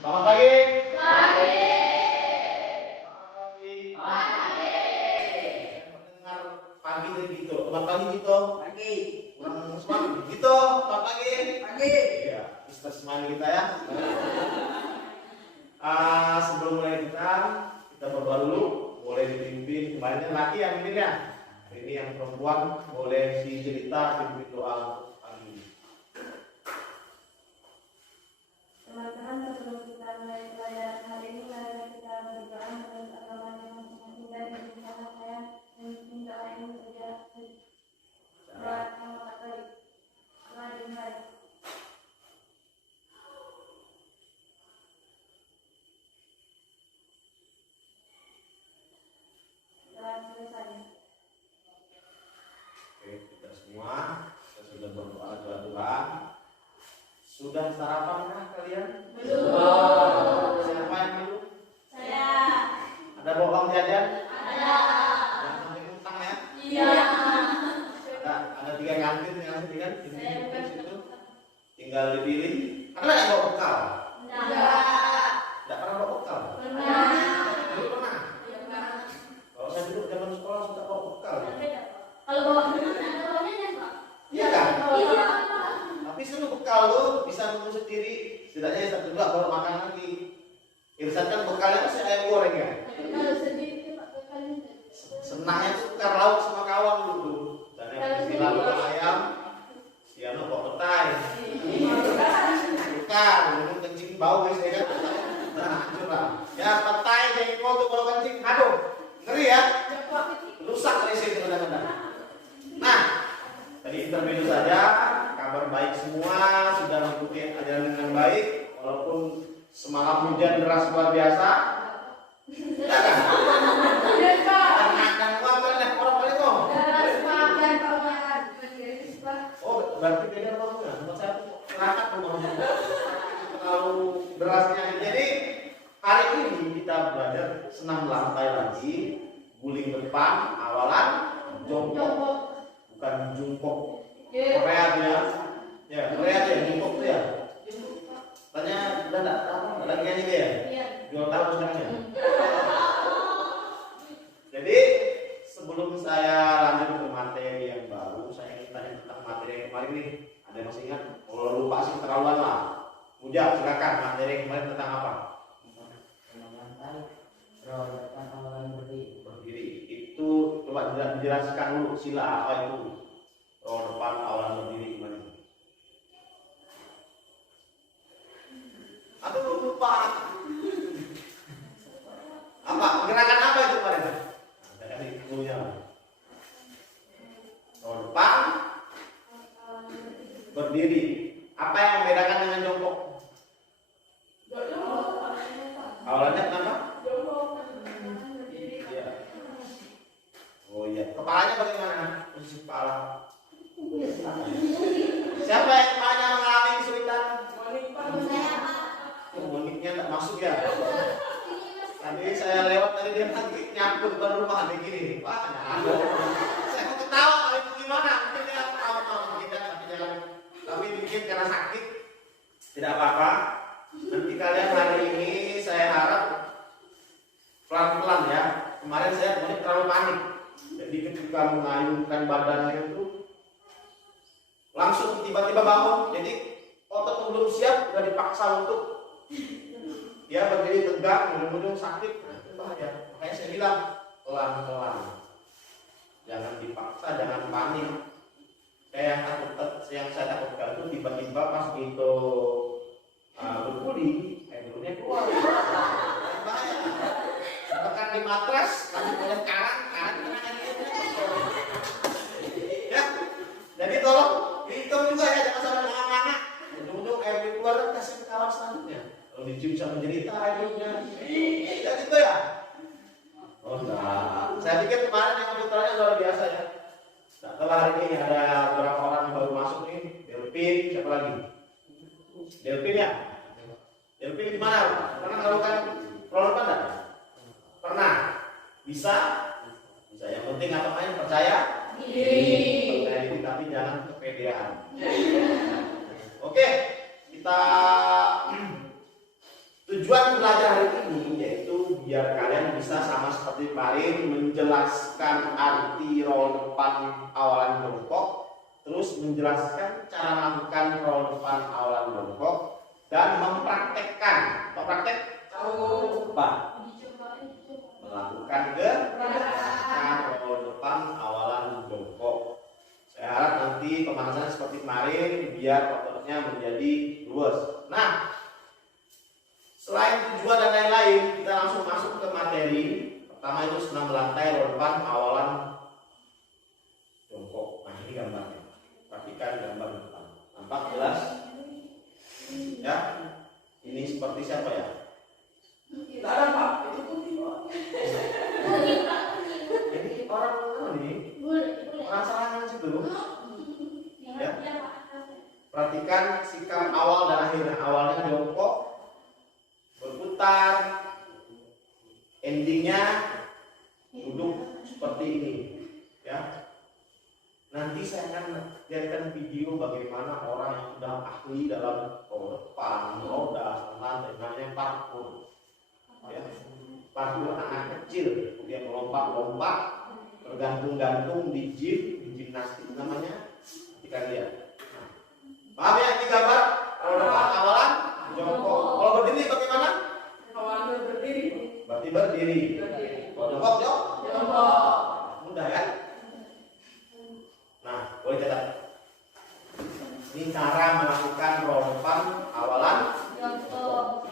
Selamat pagi. Pagi. Pagi. Pagi. Mendengar pagi dari gitu. Selamat pagi gitu. Pagi. Kurang semangat gitu. Selamat pagi. Pagi. Iya, kita semangat kita ya. Sebelum mulai kita berdoa dulu. Boleh dipimpin kemarinnya laki yang ini ya. Ini yang perempuan boleh dicerita pimpin doa pagi ini. Teman-teman, sebelum kita mulai pelajaran hari ini, mari kita berdoa menurut agama yang masing-masing dan bersama saya minta ini saja doa yang Katolik. Doa dimulai. Doa selesai. Oke, kita semua sudah berdoa Tuhan. Sudah sarapan kah kalian? Belum. Siapa yang belum? Saya. Ada bohong jajan? Ada. Yang sampai utang ya? Iya. Ada 3 kantin yang sini kan? Saya bukan. Situ. Tinggal dipilih. Ada yang bawa bekal? Enggak. Tidak pernah bawa bekal? Pernah. Dulu pernah? Iya, pernah. Kalau saya dulu zaman sekolah sudah bawa bekal. Kalau bawa ada bawahnya Pak? Iya kan? Iya. Tapi seru bekal lo bisa nunggu sendiri. Setidaknya satu dua baru makan lagi. Irisan kan bekalnya pasti ayam goreng ya. Kalau sendiri Pak bekalnya. Senangnya tuh tukar lauk sama kawan dulu. Dan yang istilah lo ayam, ya lo bawa petai. Bukan, minum kencing bau guys ya kan. Nah, hancur lah. Ya petai jengkol tuh kalau kencing, aduh, ngeri ya. Rusak listrik kadang-kadang. Nah, tadi intermezzo saja. Kabar baik semua, sudah mengikuti ajaran dengan baik, walaupun semalam hujan deras luar biasa. Ya kan? Dan uang kan orang balik kok. Oh, berarti beda rumahnya. Tempat saya tuh ngangkat rumahnya. Terlalu derasnya. Jadi hari ini kita belajar senam lantai lagi, guling depan, awalan jongkok, bukan jungkok. Korea tuh ya. Ya, Korea tuh ya, jungkok tuh ya. Tanya, udah enggak apa? Lagi nyanyi dia ya? Iya. 2 tahun sekarang ya. Jadi sebelum saya lanjut ke materi yang baru, saya ingin tanya tentang materi yang kemarin nih. Ada yang masih ingat? Kalau lupa sih terlaluan lah. Udah, silakan materi yang kemarin tentang apa? Berdiri. Itu coba dijelaskan dulu sila apa itu? Roh depan awalan berdiri kemarin. Aduh lupa. Apa? Gerakan apa itu kemarin? Ada kasih cluenya. Roh depan berdiri. Apa yang membedakan dengan jongkok? Awalannya kenapa? Iya. Oh iya. Kepalanya bagaimana? Posisi kepala. Siapa yang kepalanya mengalami kesulitan? Moniknya tak masuk ya. Tadi saya lewat tadi dia lagi nyapu depan rumah begini. Wah, ada. Saya mau ketawa kalau itu gimana? Mungkin dia tahu kita tapi jangan. Tapi mungkin karena sakit tidak apa-apa. Nanti kalian hari ini saya harap pelan-pelan ya. Kemarin saya terlalu panik. Jadi ketika mengayunkan badannya itu langsung tiba-tiba bangun. Jadi otot belum siap sudah dipaksa untuk ya berdiri tegak, ujung-ujung sakit. Nah, itu bahaya. Makanya saya bilang pelan-pelan. Jangan dipaksa, jangan panik. Yang saya takutkan itu tiba-tiba pas itu berpuli, airnya keluar. Bahaya. Bahkan di matras, kasih boleh kanan kena ya. Jadi tolong dihitung juga ya, jangan sampai menganga-nganga. Ujung-ujung air keluar kasih ke kawan selanjutnya. Kalau dicium bisa menjerita airnya. Iya gitu ya. Oh enggak. Saya pikir kemarin yang putranya luar biasa ya. Setelah hari ini ada beberapa orang yang baru masuk nih. Delpin, siapa lagi? Delpin ya? Delpin di mana? Pernah melakukan prologan enggak? Pernah? Bisa? Bisa. Yang penting apa main percaya? Percaya diri tapi jangan kepedean. Oke, kita 7 Tujuan belajar hari ini yaitu biar kalian bisa sama seperti kemarin menjelaskan arti roll depan awalan jongkok, terus menjelaskan cara melakukan roll depan awalan jongkok, dan mempraktekkan melakukan gerakan roll depan awalan jongkok. Saya harap nanti pemanasannya seperti kemarin biar ototnya menjadi luas. Nah, selain tujuan dan lain-lain, kita langsung masuk ke materi. Pertama itu senam belantai roll depan awalan jongkok. Nah, ini gambarnya. Perhatikan gambar depan. Nampak jelas? Ya. Ini seperti siapa ya? Tidak ada Pak, itu putih Pak. Ini orang mana nih? Orang Sarangan situ. Ya. Perhatikan sikap awal dan akhirnya. Awalnya jongkok, berputar, endingnya duduk seperti ini. Ya. Nanti saya akan lihatkan video bagaimana orang yang sudah ahli dalam depan, roda, lantai, namanya parkour. Ya. Parkour anak kecil, dia melompat-lompat, tergantung-gantung di gimnastik namanya. Kita lihat. Nah, paham ya ini gambar? Kalau depan awalan jongkok. Kalau berdiri bagaimana? Awalan berdiri. Berarti berdiri. Kalau jongkok, Jongkok. mudah ya? Nah, boleh catat. Ini cara melakukan roll depan awalan jongkok.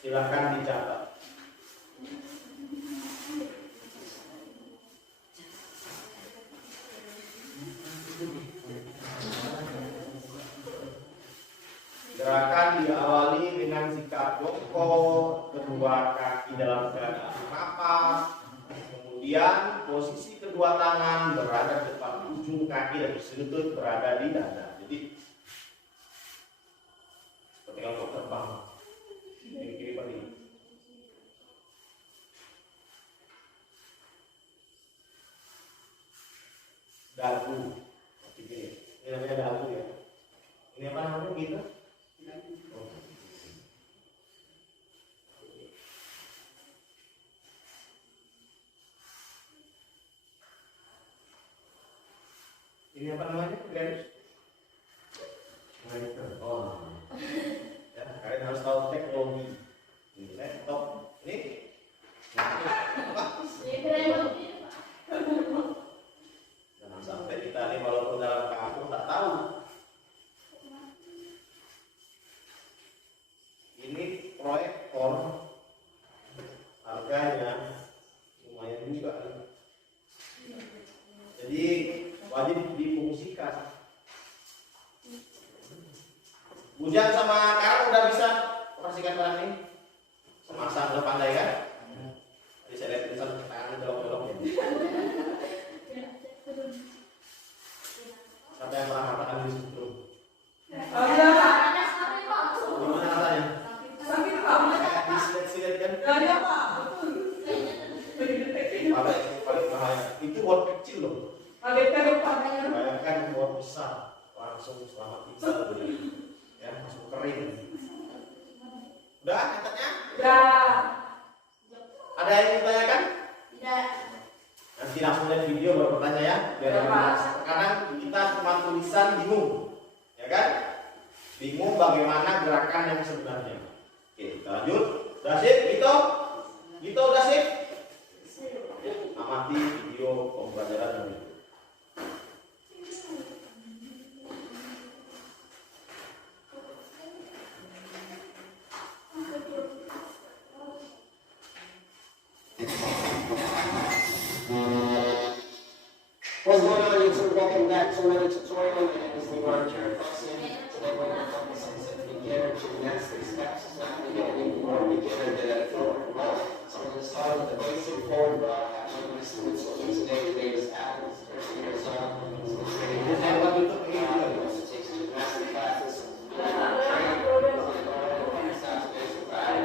Silakan dicatat. Gerakan diawali dengan sikap jongkok, kedua kaki dalam keadaan rapat. Kemudian posisi kedua tangan berada di depan ujung kaki dan lutut berada di dada. Jadi seperti kalau terbang, kiri berdiri. Dagu, ini namanya dagu ya. Ini apa namanya gitu? Oh. Ini apa namanya? Garis? Oh. Ya, kalian harus tahu teknologi. Ini laptop. Ini. Jangan sampai kita ini walaupun dalam kampung tak tahu. Ini proyektor. Harganya lumayan juga. Jadi wajib difungsikan. Bujang sama Karang udah bisa operasikan barang ini? Semasang udah pandai kan? Tadi saya lihat tulisan tangan belok-belok ya. Siapa yang pernah merasakan di situ? Ada Pak. Gimana rasanya? Sakit Pak. Kayak disilet-silet kan? Gak ada Pak. Paling bahaya. Itu buat kecil loh. Kaget Pak. Bayangkan buat besar, langsung selamat tinggal. Ya, langsung kering. Udah catatnya? Udah. Ada yang ditanyakan? Tidak. Nanti langsung lihat video baru bertanya ya. Biar Ya, Pak. sekarang kita cuma tulisan bingung, ya kan? Bingung bagaimana gerakan yang sebenarnya. Oke, kita lanjut. Udah sip, Gitu udah sip? Amati video pembelajaran ini. What's going on YouTube? Welcome back to another tutorial. My name is Leonard Jerry-Fossen. Today we're going to focus on some beginner gymnastics steps. It's not going to get any more beginner than a forward roll. So we're going to start with the basic forward roll. Actually, my students will use today. Today is Adams, 13 years old. So it's really good. Also takes gymnastic classes. Training.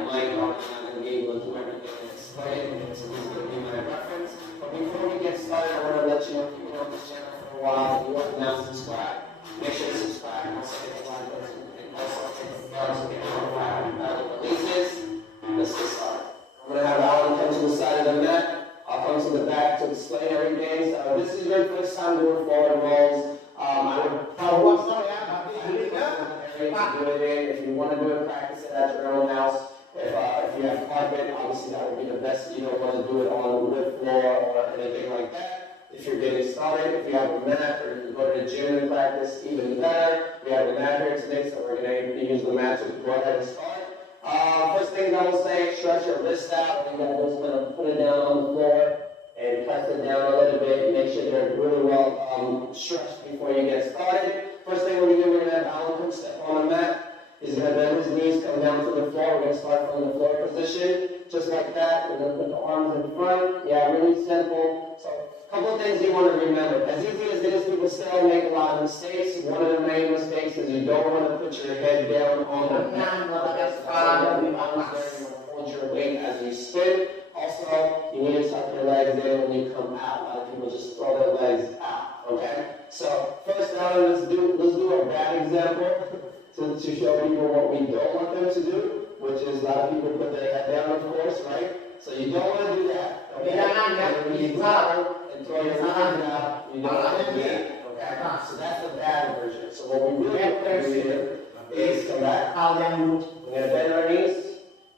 Mike, I'm not going to be able to do everything and explain. So this is going to be my reference. But before we get started, I want to let you know if you've been on this channel for a while, you want to now subscribe. Make sure to subscribe and also hit the like button and also hit the bell to get notified when other releases. obviously that would be the best. You don't want to do it on wood floor or anything like that. If you're getting started, if you have a mat or you go to the gym and practice, even better. We have a mat here today, so we're going to use the mat to go ahead and start. First thing I will say, stretch your wrist out. You gotta just kind of put it down on the floor and press it down a little bit. Make sure they're really well stretched before you get started. First thing we're gonna do, we're gonna have Alan Cook step on the mat. He's gonna bend his knees, come down to the floor. We're gonna start from the floor position, just like that. We're gonna put the arms in front. Yeah, really simple. So, a couple of things you want to remember. As easy as it is, people still make a lot of mistakes. One of the main mistakes is you don't want to put your head down on the mat. Hold your weight as you spin. Also, you need to tuck your legs in when you come out. A lot of people just throw their legs out. Okay? So first down, let's do a bad example to show people what we don't want them to do, which is a lot of people put their head down, of course, right? So you don't want to do that. Okay? When you go and throw your arms out, you don't want to do that. Okay? So that's the bad version. So what we really want to do here is come back. We're going to bend our knees.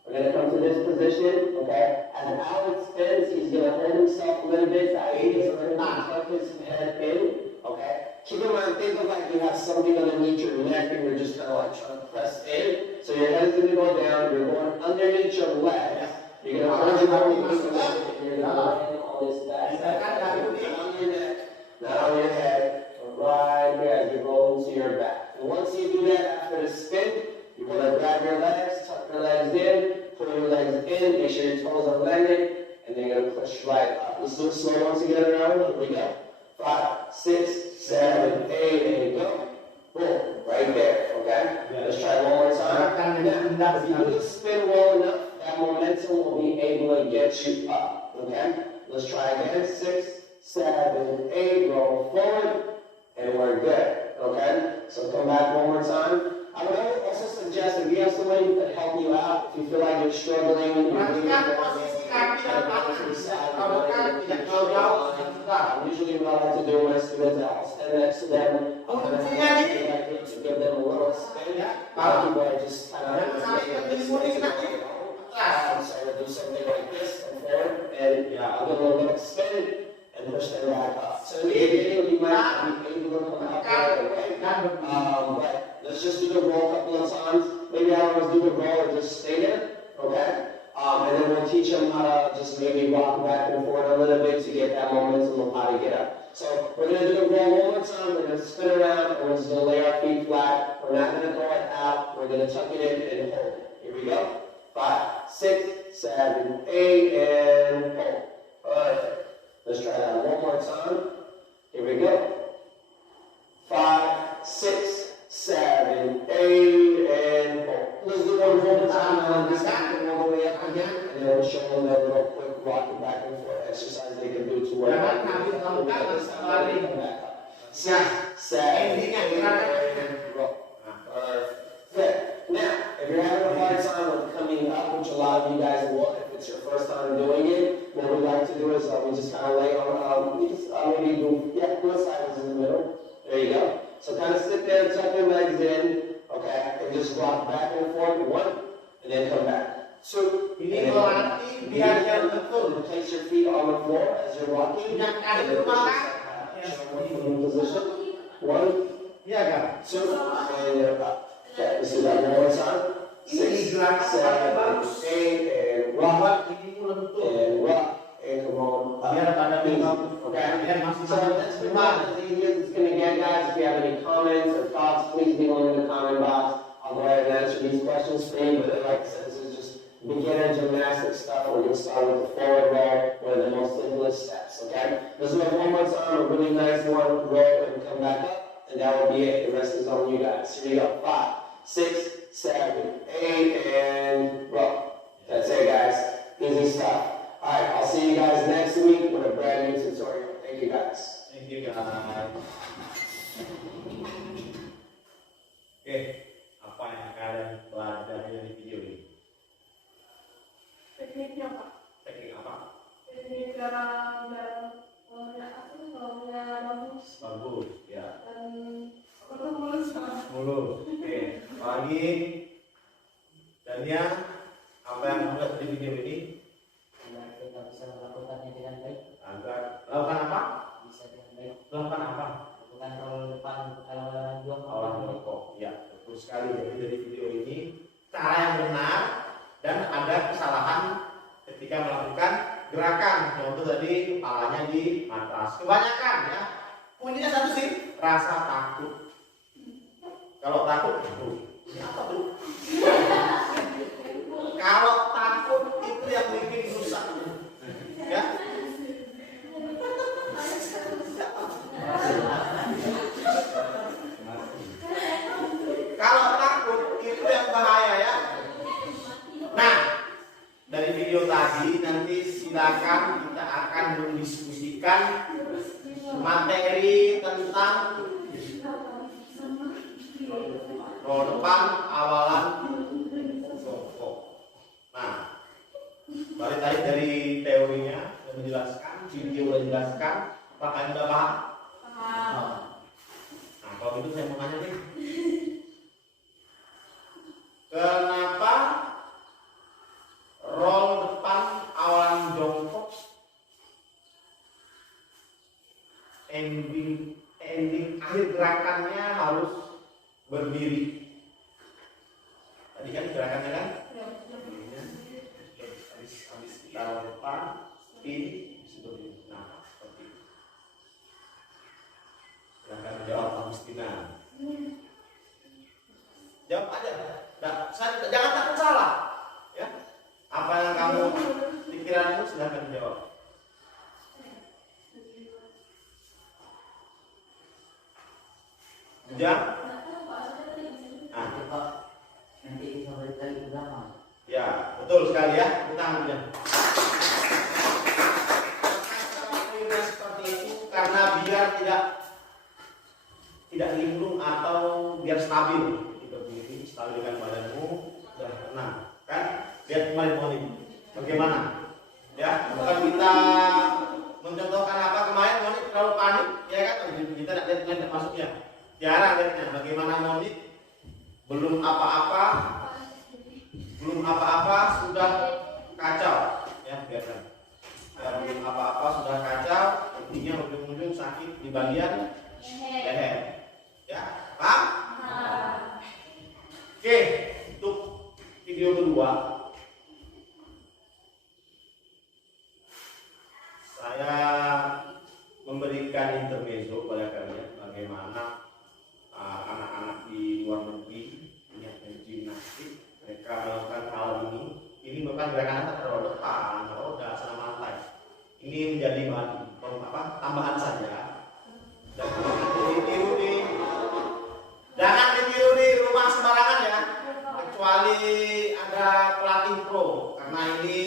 We're going to come to this position, okay? As Alex spins, he's going to hold himself a little bit. He's going to tuck his head in, okay? Keep in mind, think of like you have something underneath your neck and you're just kind of like trying to press in. So your head's going to go down, you're going underneath your legs. You're going to hold your body and you're going to land on this back side. Not on your neck, not on your head, but right here as you roll into your back. And once you do that after the spin, you're going to grab your legs, tuck your legs in, pull your legs in, make sure your toes are landed, and then you're going to push right up. Let's do it slow once again around. Here we go. 5, 6, 7, 8, and go. Boom. Right there. Okay? Let's try one more time. Now, if you do the spin well enough, that momentum will be able to get you up. Okay? Let's try again. 6, 7, 8. Roll forward, and we're good. Okay? So come back one more time. I would also suggest if you have somebody that can help you out, if you feel like you're struggling, I'm usually what I like to do when I students, I'll stand next to them, to give them a little spin. People are just kind of so I'll do something like this, come forward, and I'll give them a little spin and push them back up. So in the beginning, you might not be able to come out right away, but let's just do the roll a couple of times. Maybe I always do the roll and just stay there, okay? And then we'll teach them how to just maybe rock back and forth a little bit to get that momentum of how to get up. So we're going to do the roll one more time. We're going to spin around, and we're just going to lay our feet flat. We're not going to throw it out. We're going to tuck it in and hold it. Here we go. 5, 6, 7, 8, and hold. Perfect. Let's try that one more time. Here we go. 5, 6, 7, 8, and hold. Let's do one more time now. This time, all the way up again. And then we'll show them that little quick rocking back and forth exercise they can do to work out. This time, they come back up. 6, 7, 8, and roll. Perfect. Now, if you're having a hard time with coming up, which a lot of you guys will, if it's your first time doing it, what we like to do is we just kind of lay on, maybe do a silence in the middle. There you go. So kind of sit there, tuck your legs in, okay, and just rock back and forth, 1, and then come back. 2, and then place your feet on the floor as you're rocking. And then position. 1, 2, and you're up. Okay, let's do that one more time. 6, 7, 8, and rock, and come on up. Okay? So that's about as easy as it's going to get, guys. If you have any comments or thoughts, please leave them in the comment box. I'll go ahead and answer these questions for you. But like I said, this is just beginner gymnastics stuff. We're going to start with the forward roll, one of the most simplest steps. Okay? Let's do it one more time. A really nice one. Roll and come back up. And that will be it. The rest is on you guys. Here we go. 5, 6, 7, 8, and roll. That's it, guys. Easy stuff. Alright, I'll see you guys next week with a brand new tutorial. Thank you, guys. Thank you, guys. Oke, apa yang kalian pelajari dari video ini? Tekniknya Pak. Teknik apa? Teknik cara bagus. Bagus, ya. Dan mulus. Mulus. Oke, pagi. Dan ya, apa yang dilihat di video ini matras. Kebanyakan ya, kuncinya satu sih, rasa takut. Kalau takut, ini apa tuh? Kalau takut itu yang bikin rusak, ya. Kalau takut itu yang bahaya ya. Nah, dari video tadi nanti silakan kita akan mendiskusikan materi tentang roda depan awalan jongkok. Nah, balik tadi dari teorinya sudah menjelaskan, video sudah jelaskan, apakah Anda paham? Paham. Nah, kalau gitu saya mau nanya nih, kenapa roll depan awalan jongkok ending akhir gerakannya harus berdiri? Tadi kan gerakannya kan? Habis kita roll depan, ini berdiri. Nah, seperti itu. Silahkan jawab, Agustina. Jawab aja. Nah, jangan takut salah. Ya. Apa yang kamu pikiranmu silahkan jawab. Jam? Nanti bisa balik lagi ke belakang. Ya, betul sekali ya. Kita ambil. Seperti itu karena biar tidak linglung atau biar stabil. Berdiri, stabilkan badanmu dan tenang. Kan? Lihat kemarin bagaimana? Ya, bukan kita mencontohkan apa kemarin Monik terlalu panik, ya kan? Kita tidak lihat masuknya. Tiara lihatnya bagaimana Monik belum apa-apa sudah kacau, ya biarkan. Ya, belum apa-apa sudah kacau, intinya ujung-ujung sakit di bagian leher. Ya, paham? Oke, untuk video kedua saya memberikan intermezzo kepada kalian bagaimana anak-anak di luar negeri punya gimnastik, mereka melakukan hal ini. Ini bukan gerakan antara depan, roda, sama lantai. Ini menjadi tambahan saja. Dan ditiru jangan ditiru di rumah sembarangan ya, kecuali ada pelatih pro, karena ini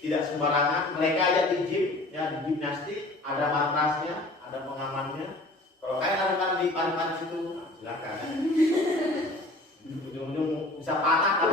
tidak sembarangan. Mereka aja di gym, ya di gimnastik ada matrasnya, ada pengamannya. Kalau kalian lakukan di pan situ, nah, silakan. Ujung-ujung bisa patah kan?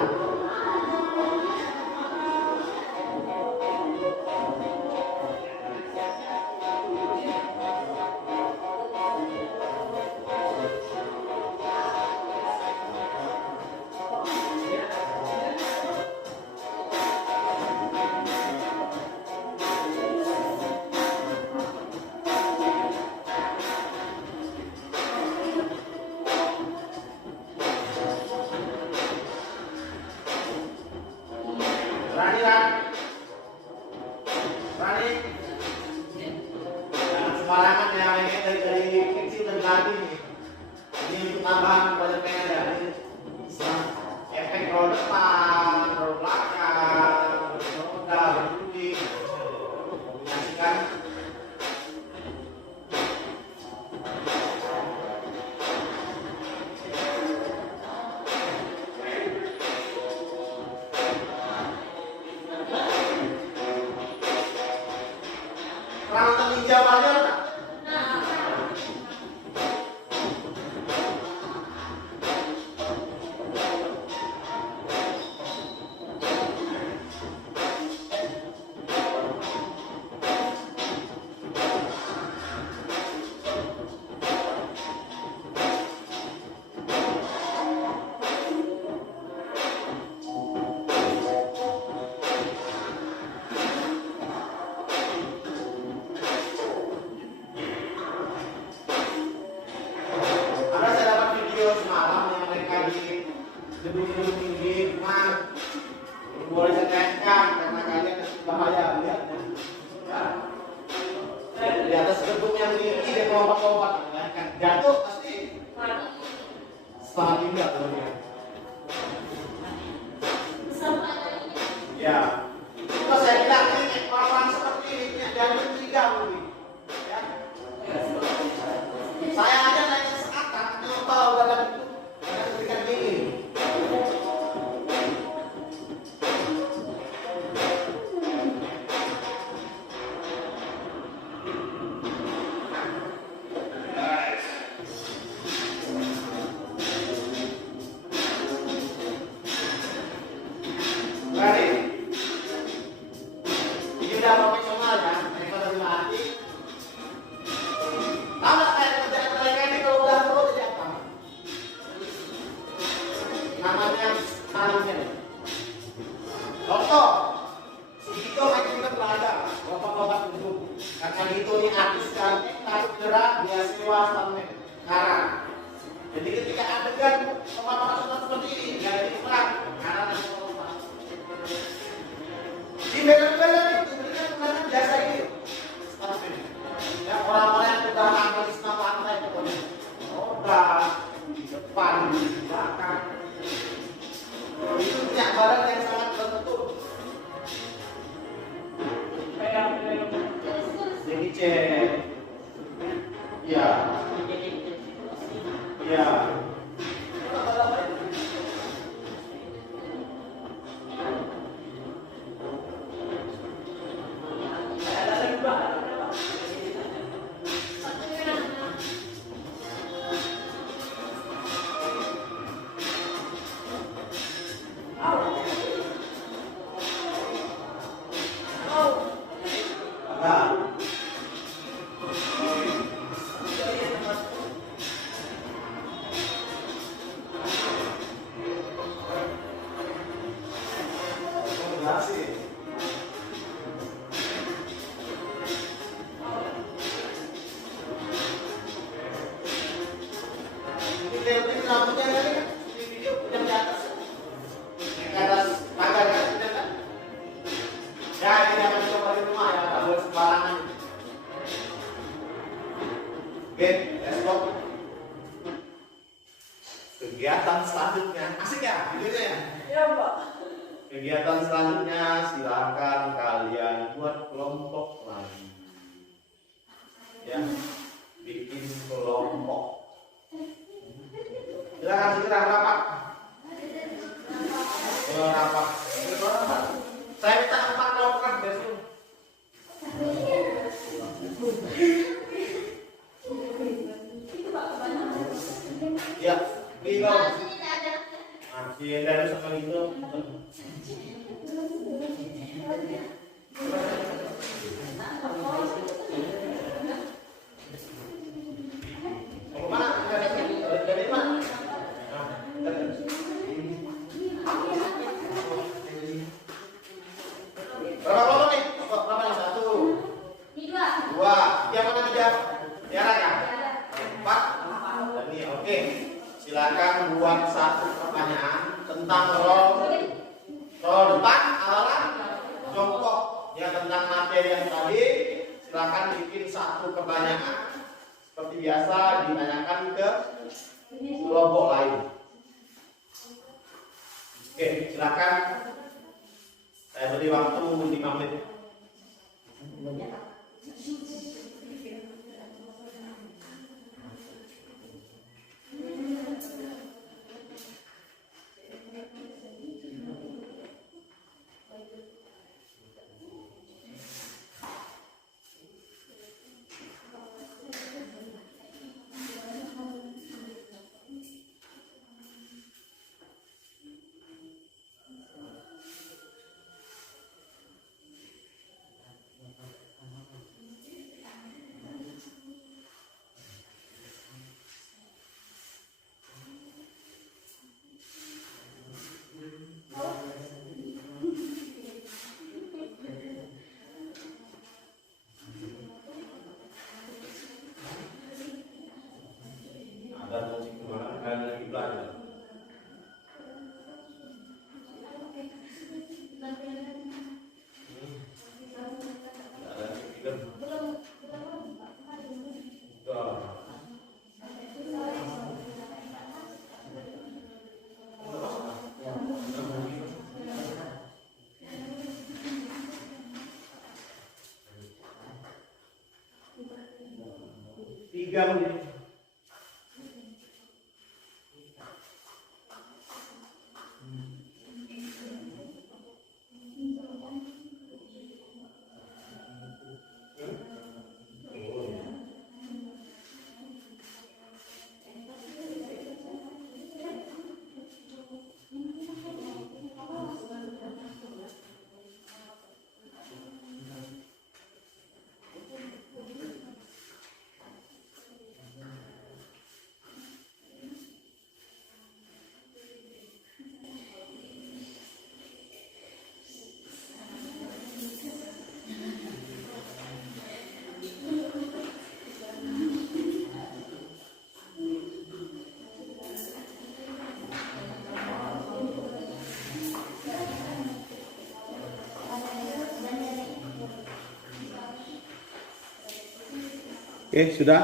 Di atas lompat-lompat kan jatuh pasti setengah tinggal kalau dia. Ya, itu saya bilang ini orang-orang seperti ini jangan tiga mungkin. Ya. Saya aja naik seakan nyoba udah ada itu, ada ketika gini. Berarti ini udah profesional ya, mereka udah dilatih. Tahu nggak kayak kerjaan mereka ini kalau udah pro jadi apa? Namanya tanamnya. Contoh, si Dito main juga berada, lompat-lompat duduk. Karena Dito ini artis kan, takut gerak dia sewa sampai karang. Jadi ketika adegan lompat-lompat seperti ini, dia jadi perang karang dan lompat. Di film-film itu benar biasa itu. Ya orang-orang yang sudah hafal Islam pantai pokoknya. Roda di depan, di belakang. Itu punya badan yang sangat tertutup. Jadi cek. Ya. Ya. Nah. Kegiatan selanjutnya asik ya videonya ya? Ya, Pak. Kegiatan selanjutnya silakan kalian buat kelompok lagi. Ya, bikin kelompok. Silakan segera rapat. Rapat. Saya minta 4 kelompok besok. Ya, Bimo. Si Enda sama itu. Mau mana? Dari mana? Berapa kelompok nih? Berapa nih? 1, 2, yang mana 3? Tiara ya? 4. Ini oke. Silakan buat 1 pertanyaan tentang role depan, awalan, jongkok. Ya tentang materi yang tadi, silakan bikin 1 pertanyaan. Seperti biasa ditanyakan ke kelompok lain. Oke, silakan. Saya beri waktu 5 menit. 3 menit. Oke, sudah?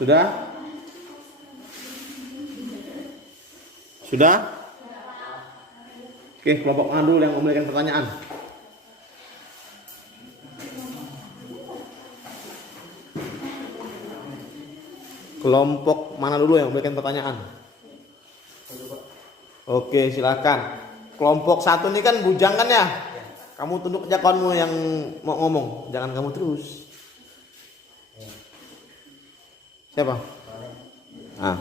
Sudah? Sudah? Oke, kelompok mana dulu yang memberikan pertanyaan? Kelompok mana dulu yang memberikan pertanyaan? Oke, silakan. Kelompok 1 ini kan bujang kan ya? Kamu tunduk aja kawanmu yang mau ngomong, jangan kamu terus. Siapa? Ah.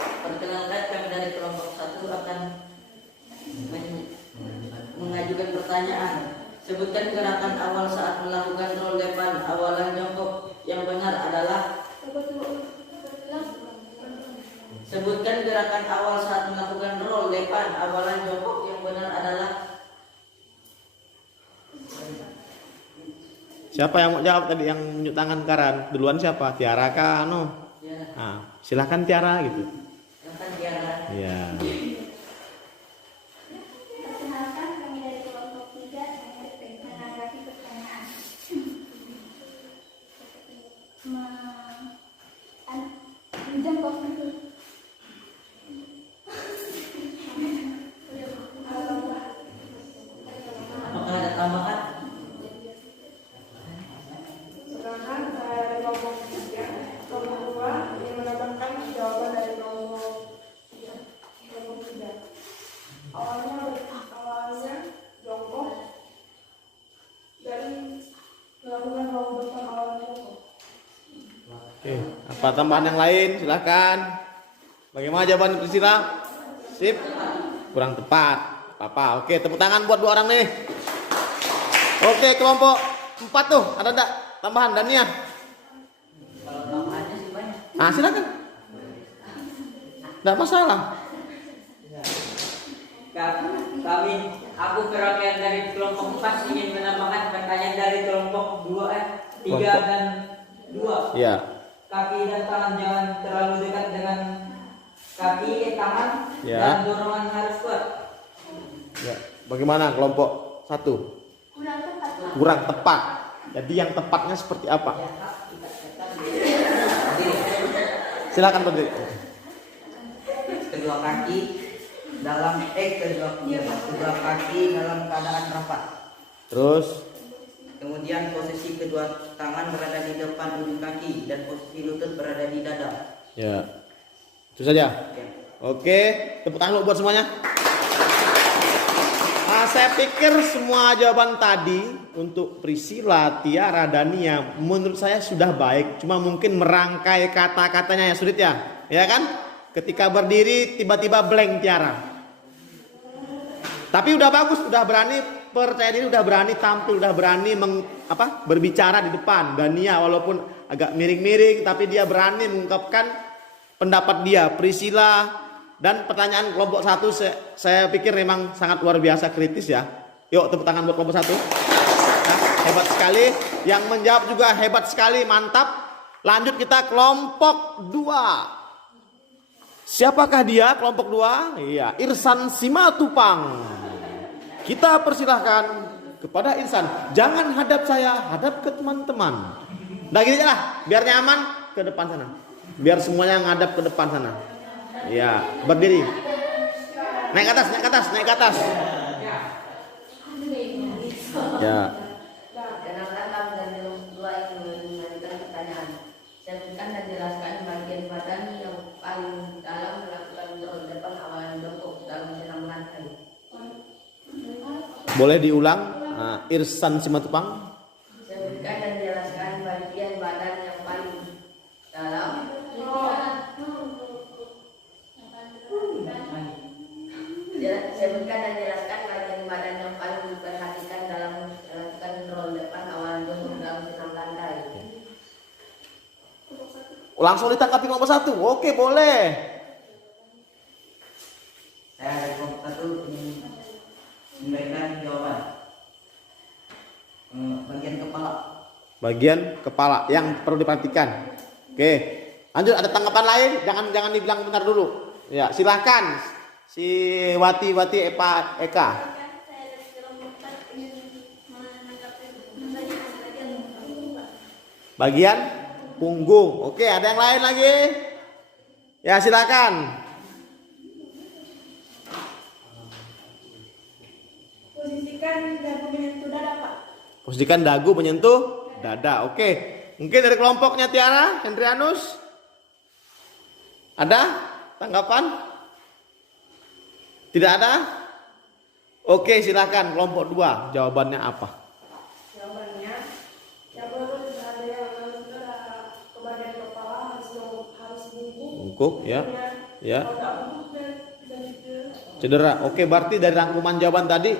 Perkenalkan, kami dari kelompok 1 akan mengajukan pertanyaan. Sebutkan gerakan awal saat melakukan roll depan. Awalan jongkok yang benar adalah. Sebutkan gerakan awal saat melakukan roll depan. Awalan jongkok yang benar adalah. Siapa yang mau jawab tadi yang nunjuk tangan kanan? Duluan siapa? Tiara kah? No. Ya, Ah, silakan Tiara gitu. silakan Tiara. Ya. Perkenalkan, kami dari kelompok 3 menanggapi pertanyaan. Menjangkau itu. Apakah ada tambahan? Sedangkan saya dari kelompok 3, kelompok 2 ingin mendapatkan jawaban dari kelompok 3. Awalnya jongkok dan melakukan roll depan awalnya jongkok. Oke, apa tambahan yang lain? Silakan. Bagaimana jawaban Priscilla? Sip. Kurang tepat. Apa? Oke, tepuk tangan buat 2 orang nih. Oke, kelompok 4 tuh, ada enggak tambahan Dania? Kalau tambahannya sih banyak. Ah, silakan. Enggak masalah. Aku perwakilan dari kelompok 4 ingin menambahkan pertanyaan dari kelompok 3 dan 2. Ya. Kaki dan tangan jangan terlalu dekat dengan kaki, tangan, Ya. dan dorongan harus kuat. Ya. Bagaimana kelompok 1? Kurang tepat. Kurang tepat. Jadi yang tepatnya seperti apa? Silakan berdiri. Kedua kaki kedua kaki dalam keadaan rapat. Terus Kemudian posisi kedua tangan berada di depan ujung kaki dan posisi lutut berada di dada. ya. Itu saja. Oke, tepuk tangan buat semuanya. Saya pikir semua jawaban tadi untuk Priscilla, Tiara, Dania menurut saya sudah baik. Cuma mungkin merangkai kata-katanya ya sulit ya. Ya kan? Ketika berdiri tiba-tiba blank Tiara. Tapi udah bagus, udah berani percaya diri, udah berani tampil, udah berani berbicara di depan. Dania walaupun agak miring-miring tapi dia berani mengungkapkan pendapat dia. Priscilla dan pertanyaan kelompok 1 saya pikir memang sangat luar biasa kritis ya. Yuk tepuk tangan buat kelompok 1. Nah, hebat sekali. Yang menjawab juga hebat sekali, mantap. Lanjut kita kelompok 2. Siapakah dia kelompok 2? Iya, Irsan Simatupang. Kita persilahkan kepada Irsan. Jangan hadap saya, hadap ke teman-teman. Nah gini aja lah, biar nyaman ke depan sana. Biar semuanya ngadap ke depan sana. Ya, berdiri. Naik ke atas, naik ke atas, naik ke atas. Ya. Kenalkan kamu dan dua yang mengajukan pertanyaan. Sebutkan dan jelaskan bagian badan yang paling dalam melakukan roll depan awalan jongkok dalam senam lantai. Boleh diulang? Irsan Simatupang. Sebutkan dan jelaskan bagian badan yang paling dalam. Sebutkan dan jelaskan bagian badan yang paling diperhatikan dalam melakukan roll depan awalan jongkok dalam senam lantai. Langsung ditangkapi kelompok 1. Oke, boleh. Saya dari kelompok 1 ingin memberikan jawaban. Bagian kepala. Bagian kepala yang perlu diperhatikan. Oke. Lanjut, ada tanggapan lain? Jangan dibilang bentar dulu. Ya, silakan. Si Wati Eka. Saya dari kelompok 4 ingin menanggapi Bagian punggung. Oke, ada yang lain lagi? Ya, silakan. Posisikan dagu menyentuh dada, Pak. Posisikan dagu menyentuh dada. Oke. Mungkin dari kelompoknya Tiara, Hendrianus. Ada tanggapan? Tidak ada? Oke, silakan kelompok 2. Jawabannya apa? Jawabannya, yang perlu ada yang ke bagian kepala harus bungkuk. Bungkuk, ya. Ya. Kalau nggak bungkuk dan Cedera. Oke, berarti dari rangkuman jawaban tadi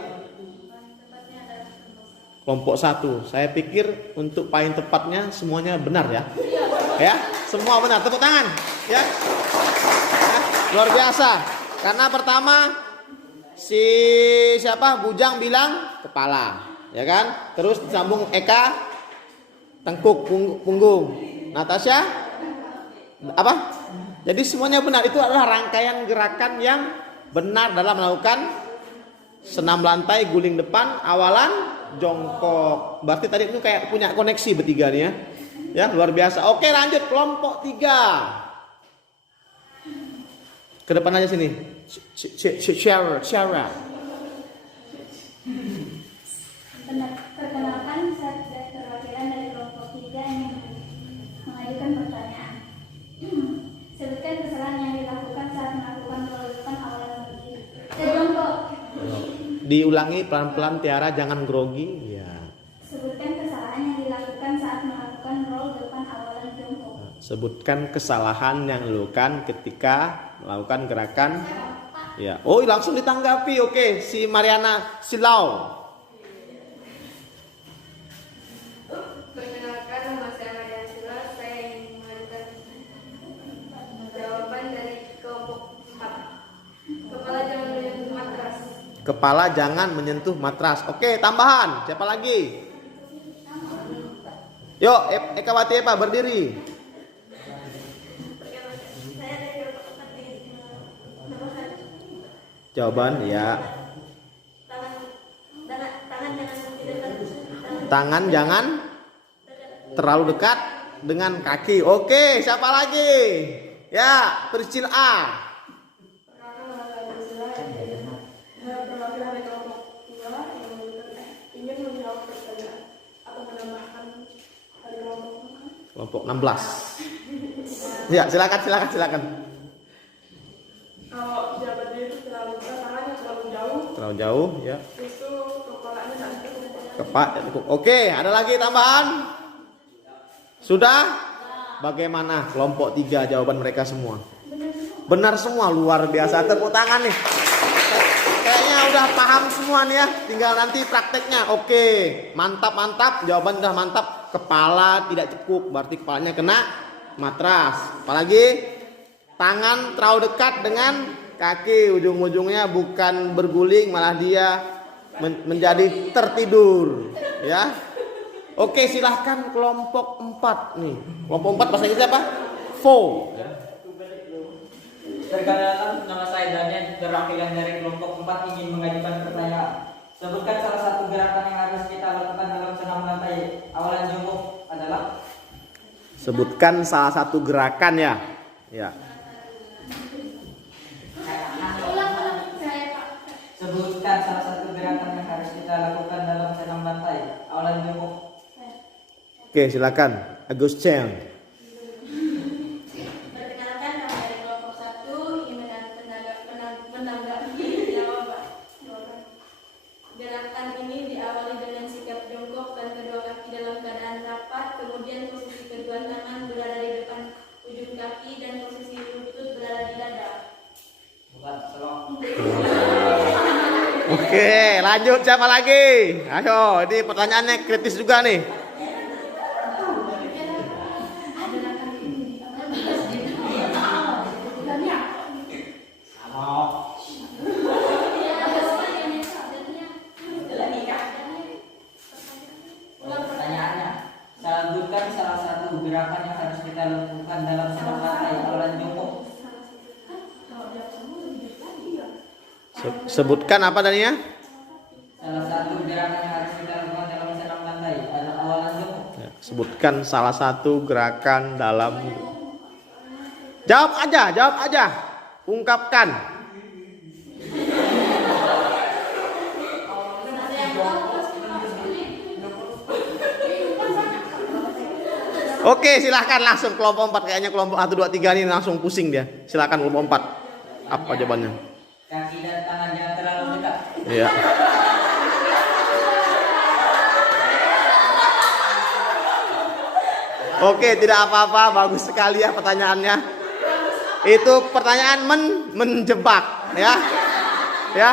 kelompok 1. Saya pikir untuk paling tepatnya semuanya benar ya. Ya, semua benar. Tepuk tangan, ya. Luar biasa. Karena pertama si siapa? Bujang bilang kepala, ya kan? Terus disambung Eka tengkuk punggung. Natasha apa? Jadi semuanya benar. Itu adalah rangkaian gerakan yang benar dalam melakukan senam lantai, guling depan, awalan jongkok. Berarti tadi itu kayak punya koneksi bertiga nih ya. Ya, luar biasa. Oke, lanjut kelompok 3. Ke depan aja sini. Shara. Perkenalkan, saya perwakilan dari kelompok 3 yang mengajukan pertanyaan. Sebutkan kesalahan yang dilakukan saat melakukan roll depan awalan berdiri. Jongkok. Diulangi pelan-pelan Tiara, jangan grogi. Ya. Sebutkan kesalahan yang dilakukan saat melakukan roll depan awalan jongkok. Sebutkan kesalahan yang dilakukan ketika melakukan gerakan. Ya. Oh, langsung ditanggapi. Oke, si Mariana Silau. Perkenalkan, nama saya Maria Sila. Saya ingin mengajukan jawaban dari kelompok 4. Kepala jangan menyentuh matras. Kepala jangan menyentuh matras. Oke, tambahan. Siapa lagi? Yuk, Eka Wati Epa berdiri. Saya dari kelompok 4 ingin menambahkan Jawaban ya. tangan jangan tidak Tangan jangan terlalu dekat dengan kaki. Oke, siapa lagi? Ya, Priscil A. perkenalkan nama saya Priscilla. Perwakilan dari kelompok 2 yang ingin menjawab pertanyaan atau menambahkan dari Kelompok 16. Ya, silakan. Kalau jabat dia itu terlalu besar, tangannya terlalu jauh, Terlalu jauh ya. itu kepalanya nanti Oke, ada lagi tambahan? Sudah? Bagaimana kelompok 3 jawaban mereka semua? Benar semua, luar biasa. Tepuk tangan nih. Kayaknya udah paham semua nih ya. Tinggal nanti prakteknya. Oke, mantap. Jawaban udah mantap. Kepala tidak cukup, berarti kepalanya kena matras. Apalagi tangan terlalu dekat dengan kaki, ujung-ujungnya bukan berguling, malah dia menjadi tertidur, ya. Oke, silahkan kelompok 4 nih. Kelompok 4 bahasa Inggris apa? Fo. Perkenalkan, nama saya Daniel, perwakilan dari kelompok 4 ingin mengajukan pertanyaan. Sebutkan salah satu gerakan yang harus kita lakukan dalam senam lantai. Awalan jongkok adalah? Sebutkan salah satu gerakan ya. Ya. ulang saya Pak. Sebutkan salah satu gerakan yang harus kita lakukan dalam senam senam lantai. Awalan jongkok. Oke, silakan. Agustin. Perkenalkan, kami dari kelompok 1 ingin menanggapi jawaban. Gerakan ini diawali dengan sikap jongkok dan kedua kaki dalam keadaan rapat, kemudian posisi kedua tangan berada di depan ujung kaki dan posisi lutut berada di dada. Bukan selok. Oke, lanjut siapa lagi? Ayo, ini pertanyaannya kritis juga nih. Pertanyaannya, sebutkan salah satu gerakan yang harus kita lakukan dalam senam lantai. Awalan jongkok. Sebutkan apa tadinya? Salah satu gerakan yang harus kita lakukan dalam senam lantai. Ada awalan jongkok. Ya, sebutkan salah satu gerakan dalam. Jawab aja. Ungkapkan. Oke, silahkan langsung kelompok 4. Kayaknya kelompok 1, 2, 3 ini langsung pusing dia. Silahkan kelompok 4. Apa jawabannya? Kaki dan tangan jangan terlalu dekat. Iya. Oke, tidak apa-apa. Bagus sekali ya pertanyaannya. Itu pertanyaan menjebak ya. Ya.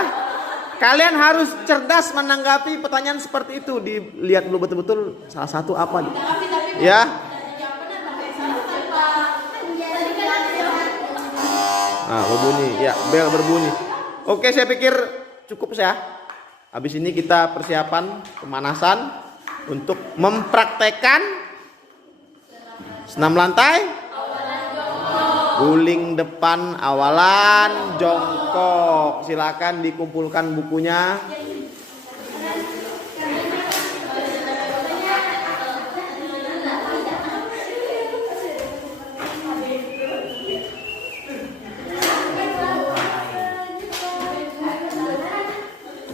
Kalian harus cerdas menanggapi pertanyaan seperti itu. Dilihat dulu betul-betul salah satu apa. Ya. Nah, berbunyi. Ya, bel berbunyi. Oke, saya pikir cukup ya. Habis ini kita persiapan pemanasan untuk mempraktekkan senam lantai, guling depan, awalan jongkok. Silakan dikumpulkan bukunya.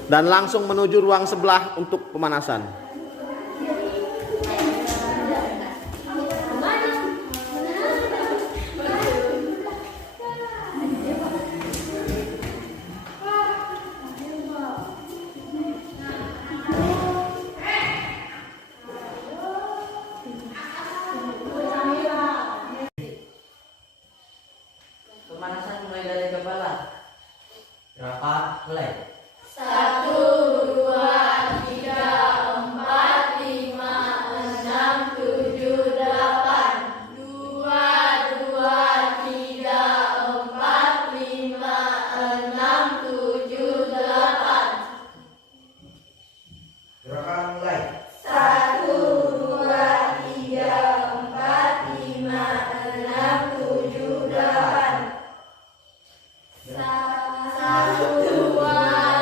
Dan langsung menuju ruang sebelah untuk pemanasan. Pemanasan mulai dari kepala. Rapat, mulai. 1, 2, 3, 4, 5, 6, 7, 8. 2, 2, 3, 4, 5, 6, 7, 8. Gerakan mulai. 1, 2, 3, 4, 5, 6, 7, 8. 1, 2,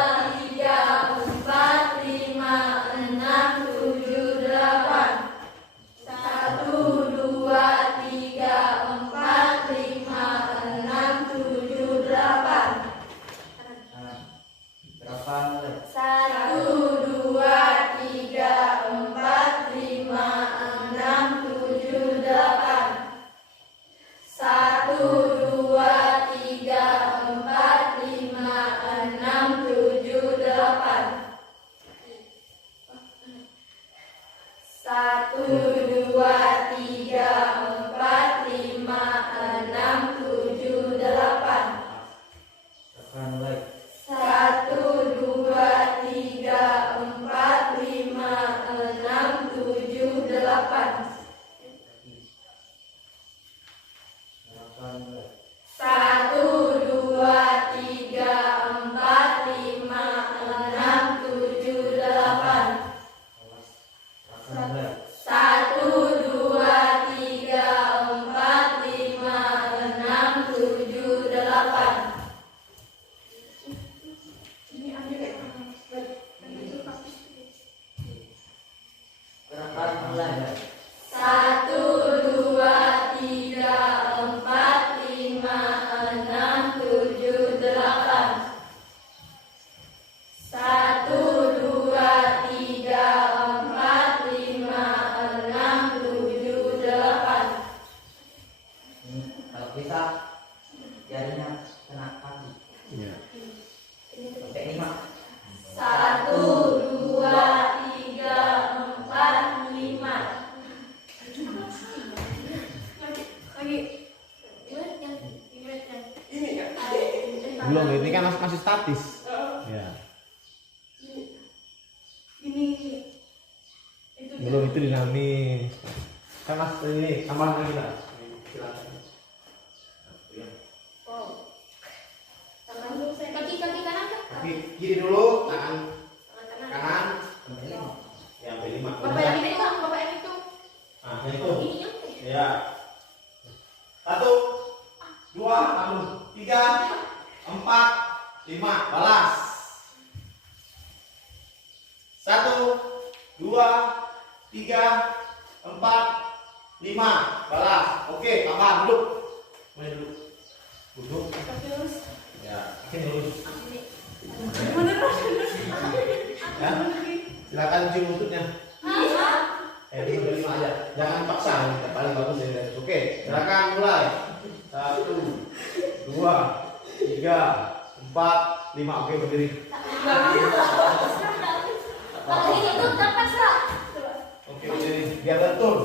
jarinya kena kaki. Iya. Sampai 5. 1, 2, 3, 4, 5. Lagi. Ini kan. Belum, ini kan masih statis. Ya. Ini. Itu dia. Belum, itu dinamis. Kan mas ini tambahan lagi lah. Silakan. Oh. Tangan dulu saya. Kaki kanan. Kaki kiri dulu, tangan Tangan kanan. kanan. Sampai 5. Ya, sampai 5. Bapak yang itu, bapak yang itu. Nah, yang itu. Ini yang. Ya. 1, 2, 3, 4, 5. Balas. 1, 2, 3, 4, 5. Balas. Oke, tambahan duduk. Mulai duduk. Duduk. Kaki lurus. Ya, ini lurus. Bener. Ya. Silakan cium lututnya. Duduk 5 aja. Jangan paksa, yang paling bagus dari atas. Oke, silakan mulai. 1, 2, 3, 4, 5. Oke, berdiri. Oke, berdiri. Biar betul.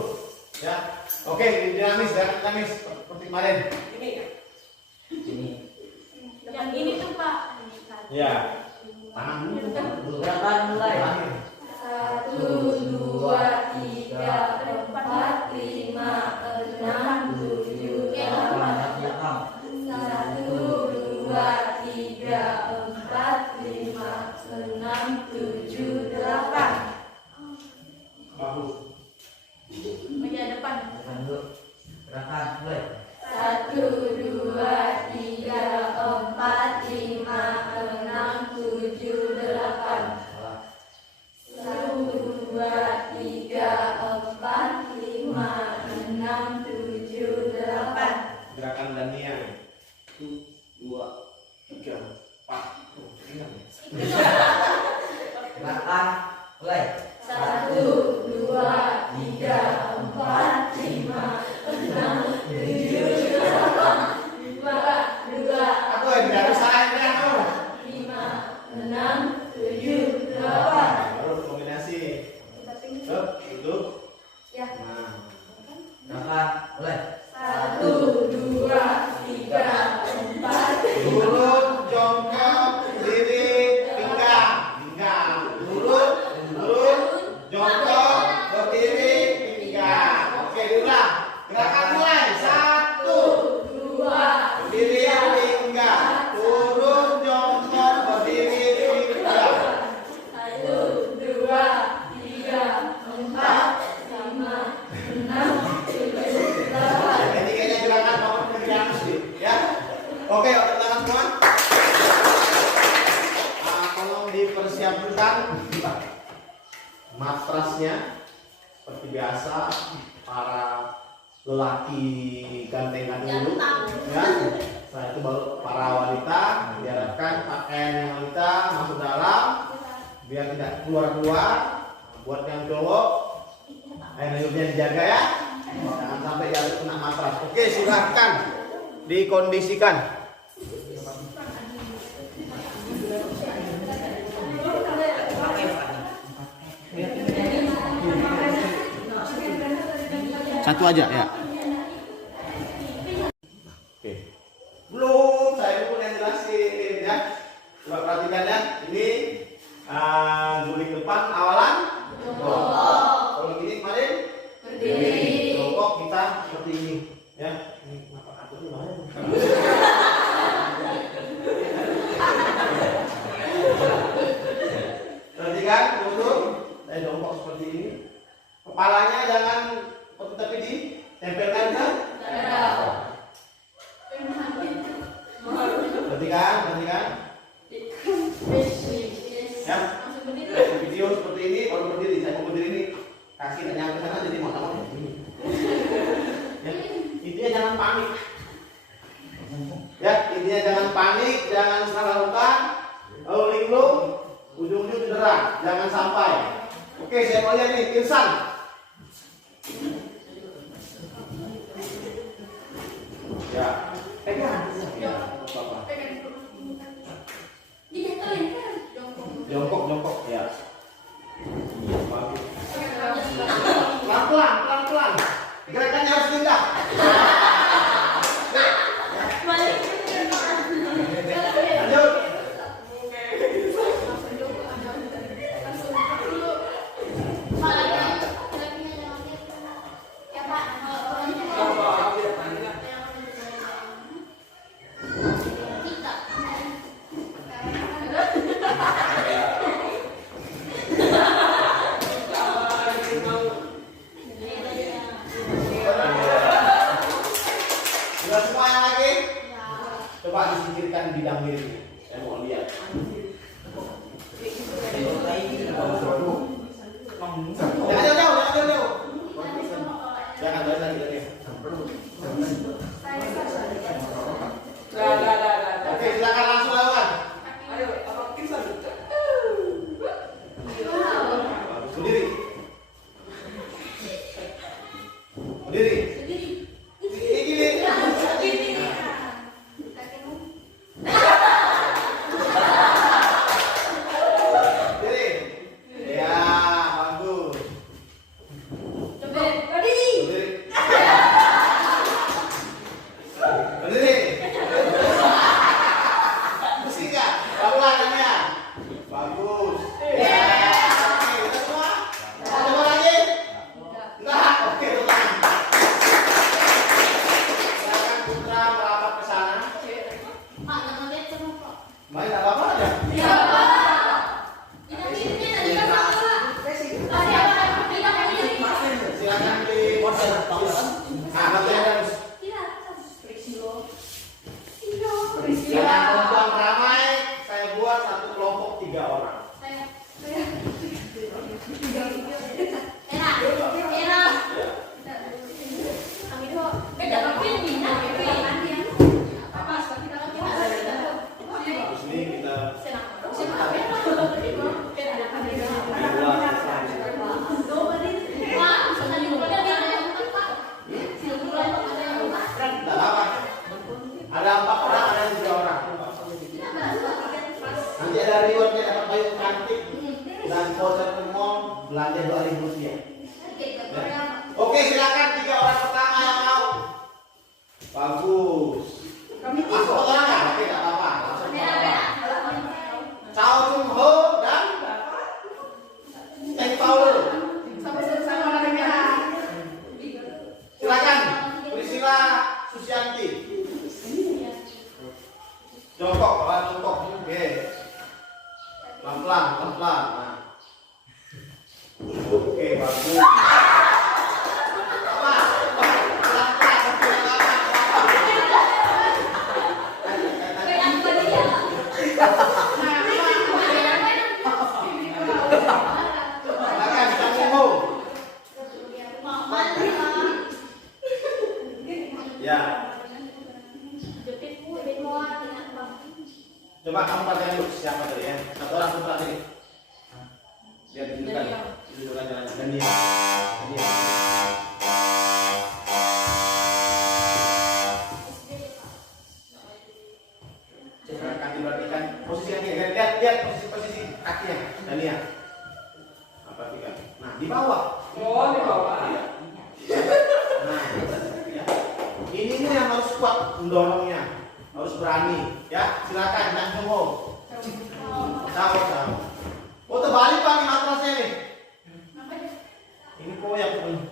Ya. Oke, dinamis, jangan nangis seperti kemarin. Ini. Ini. Yang ini tuh Pak. Ya. Tangan dulu. Gerakan mulai. 1, 2, 3, 4, 5, 6, 7, 8. 1, 2, 3, 4, 5, 6, 7, 8. Bagus. Bagian depan. Gerakan dulu. Gerakan mulai. 1, 2, 3, 4, 5, 6, 7, 8. 1, 2, 3, 4, 5, 6, 7, 8. Gerakan Dania. 1, 2, 3, 4. Oh, ingat ya? Gerakan mulai. 1, 2, 3, 4, 5, 6, 7, 8. 2, Aku yang dari saya aku. 5, 6, 7, 8. Baru kombinasi. Duduk, duduk. Ya. Nah. Gerakan mulai. 1, 2, 3, 4. Turun, jongkok, diri, pinggang, pinggang. Turun, turun, jongkok, berdiri, pinggang. Oke, diulang. Gerakan mulai. 1, 2, berdiri, pinggang. Turun, jongkok, berdiri, pinggang. 1, 2, 3, 4, 5, 6, 7, 8. Ini kayaknya gerakan bangun pinggang sih, ya. Oke, otot tangan semua. Tolong dipersiapkan matrasnya seperti biasa para lelaki ganteng-ganteng dulu, ya. Setelah itu baru para wanita diharapkan pakaian yang wanita masuk dalam biar tidak keluar-keluar. Buat yang cowok air liurnya dijaga ya, jangan sampai jatuh kena matras. Oke, silahkan dikondisikan. Satu aja ya. Oke. Belum, saya dulu yang jelasin ya. Coba perhatikan ya. Ini guling depan awalan. Kalau gini kemarin Berdiri. jongkok kita seperti ini ya. Ini kenapa aturnya banyak? Perhatikan duduk, saya jongkok seperti ini. Kepalanya jangan tapi ditempelkan ke perhatikan, perhatikan. Ya. Video seperti ini baru berdiri, saya mau berdiri ini kaki tidak nyampe sana jadi mau ini. Ya, intinya jangan panik. Ya, intinya jangan panik, jangan salah lakukan. Lalu linglung, ujung-ujung cedera, jangan sampai. Oke, saya mau lihat nih, Irsan. Ya, pegang. Coba disingkirkan bidang miripnya. Saya mau lihat. Jangan jauh. Jangan lagi. Oke, silakan langsung lawan. Berdiri. Ya, bagus. Berdiri. Mesti nggak? Pelan-pelan ya. Bagus. Ya. Oke, udah semua? Mau coba lagi? Enggak. Oke, tenang. Silakan Putra merapat ke sana. Main apa-apa aja. Silakan di Nah, katanya harus jangan kelompok ramai. Saya buat satu kelompok 3 orang. Terus ini kita enggak apa. Ada 4 orang, ada 3 orang. Nanti ada rewardnya, dapat payung cantik dan voucher ke mall belanja 2.000 rupiah. Oke, silakan 3 orang pertama yang mau. Bagus. Masuk orang nggak? Oke, nggak apa-apa. Langsung ke orang. Cao Jung Ho dan Teng Paul. Silakan Priscilla Susianti. Jongkok, kawan jongkok. Oke. Pelan-pelan. Nah. Oke, bagus. Apa? Pelan-pelan. Silakan Kang Mo. Ya. Coba kamu perhatikan dulu siapa tadi ya. Satu orang putra tadi. Lihat tunjukkan jalannya. Dan dia. Kaki perhatikan posisi kaki. Lihat posisi kakinya. Dan dia. Perhatikan. Nah, di bawah. Oh, di bawah. Iya. Nah, ya. Ini yang harus kuat mendorongnya. Harus berani. Ya, silakan Kang Jung Ho. Sama. Oh, terbalik Pak nih matrasnya nih. Ini koyak nih.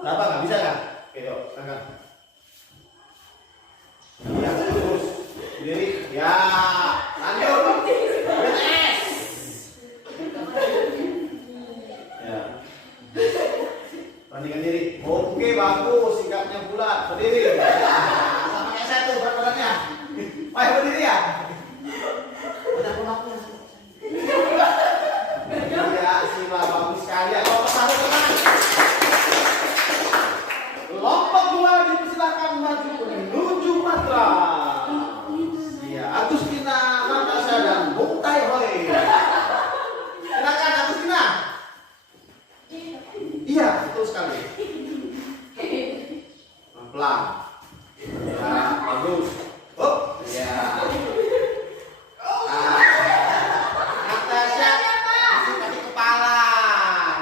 Kenapa nggak bisa kan? Oke, yuk, tangan. Ya, terus. Berdiri. Ya, lanjut. BTS. Ya. Bandingkan diri. Oke, bagus. Sikapnya bulat. Berdiri. Sama kayak saya tuh berat badannya. Ayo berdiri ya. Banyak lemaknya. Ya, sila bagus sekali. Kalau satu tenang. Kelompok 2 dipersilakan maju menuju matra. Ya, Agustina, Natasha dan Bung Tai Hoi. Silakan Agustina. Iya, betul sekali. Pelan. Ya, bagus. Hop. Ya. Natasha, kasih kaki kepala.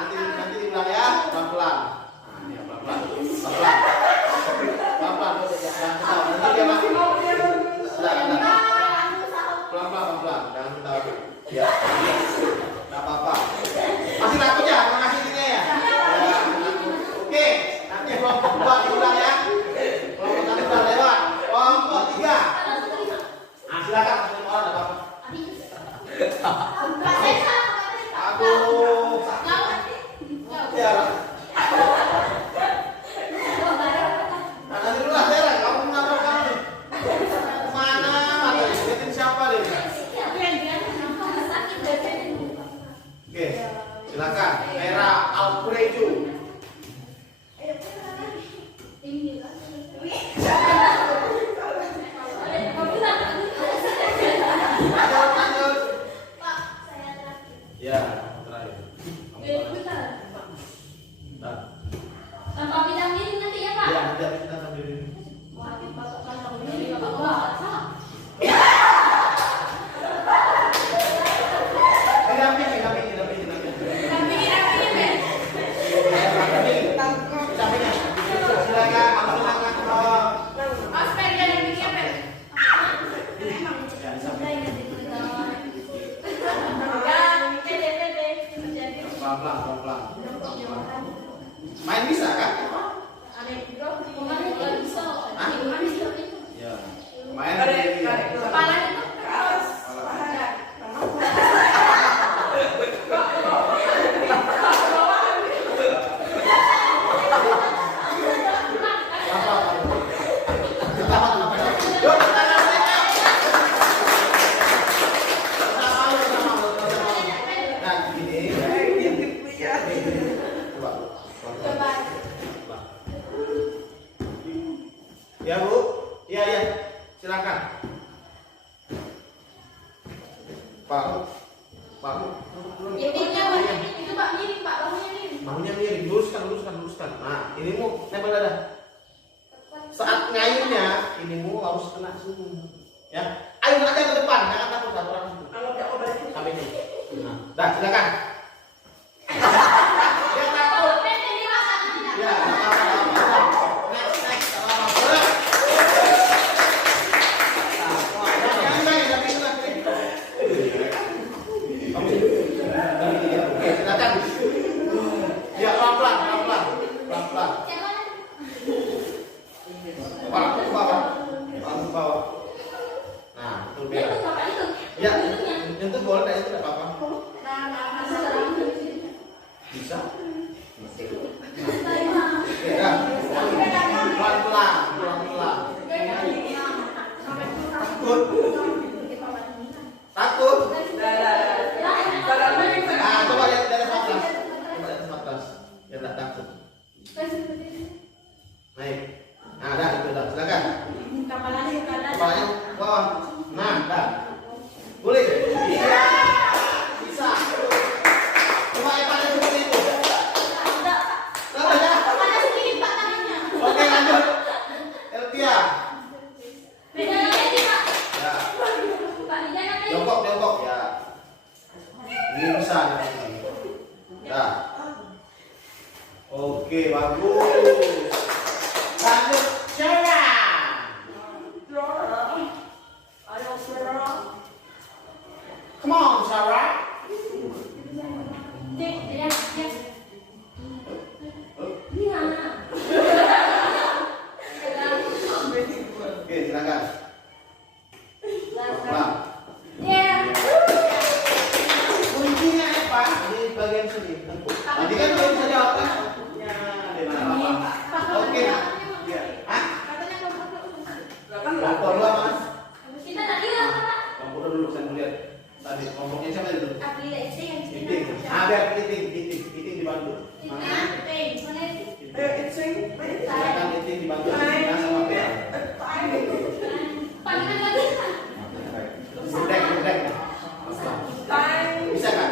Nanti dibilang ya, pelan-pelan. Nah, ini pelan-pelan. Pelan-pelan. Pelan-pelan. Jangan ketawa. Nanti dia masih. Pelan-pelan. Jangan ketawa. Ya. Enggak apa-apa. Masih takut ya? Makasih ini ya. Oke, nanti kelompok 2 diulang ya. Kelompok 1 sudah lewat. Kelompok 3. Nah, silakan semua orang ada apa? Aduh. Ya. Nah, nanti dulu lah, Tera. Kamu menabrak kamu. Kemana Pak, Ininya Pak, itu Pak miring Pak, bahunya miring. bahunya miring, luruskan. Nah, ini mu nempel dada. Saat ngayunnya, ini mu harus kena sini. Ya, ayo aja ke depan, jangan takut satu orang. Kalau tidak mau balik. Sampai ini. Nah, dah silakan. Ya takut. Ya, nggak apa-apa. Next, nggak apa-apa. Jangan main, tapi itu nanti. Oke, silakan. Ya, pelan-pelan. Kepala ke bawah. Nah, itu biar. Ya, itu boleh, nah, itu tidak apa-apa. Bisa? Oke, dah. Pelan-pelan. Takut? Ah, coba lihat di atas 14. Coba di atas 14. Ya, tak takut. Naik. Nah, dah, itu dah. Silakan. Kepalanya bawah. Nah, dah. Boleh? Iya. Bisa. Coba pada seperti itu. Coba ya. Oke, lanjut. Elvia. Ya. Jongkok ya. Ini bisa nanti. Ya. Oke, bagus. Lanjut, Sarah. Come on, Sarah. Oke, silakan. Pelan. Kuncinya apa? Di bagian sini. Tadi kan belum bisa jawab kan? Ya, di mana apa? Oke. Ya. Hah? Kelompok dua, Mas. Kelompok dulu saya lihat. Tadi kelompoknya siapa itu? Iting. Ah, biar Iting dibantu. Silakan Iting dibantu. Nah, sama Bel. Berdek. Bisa kan?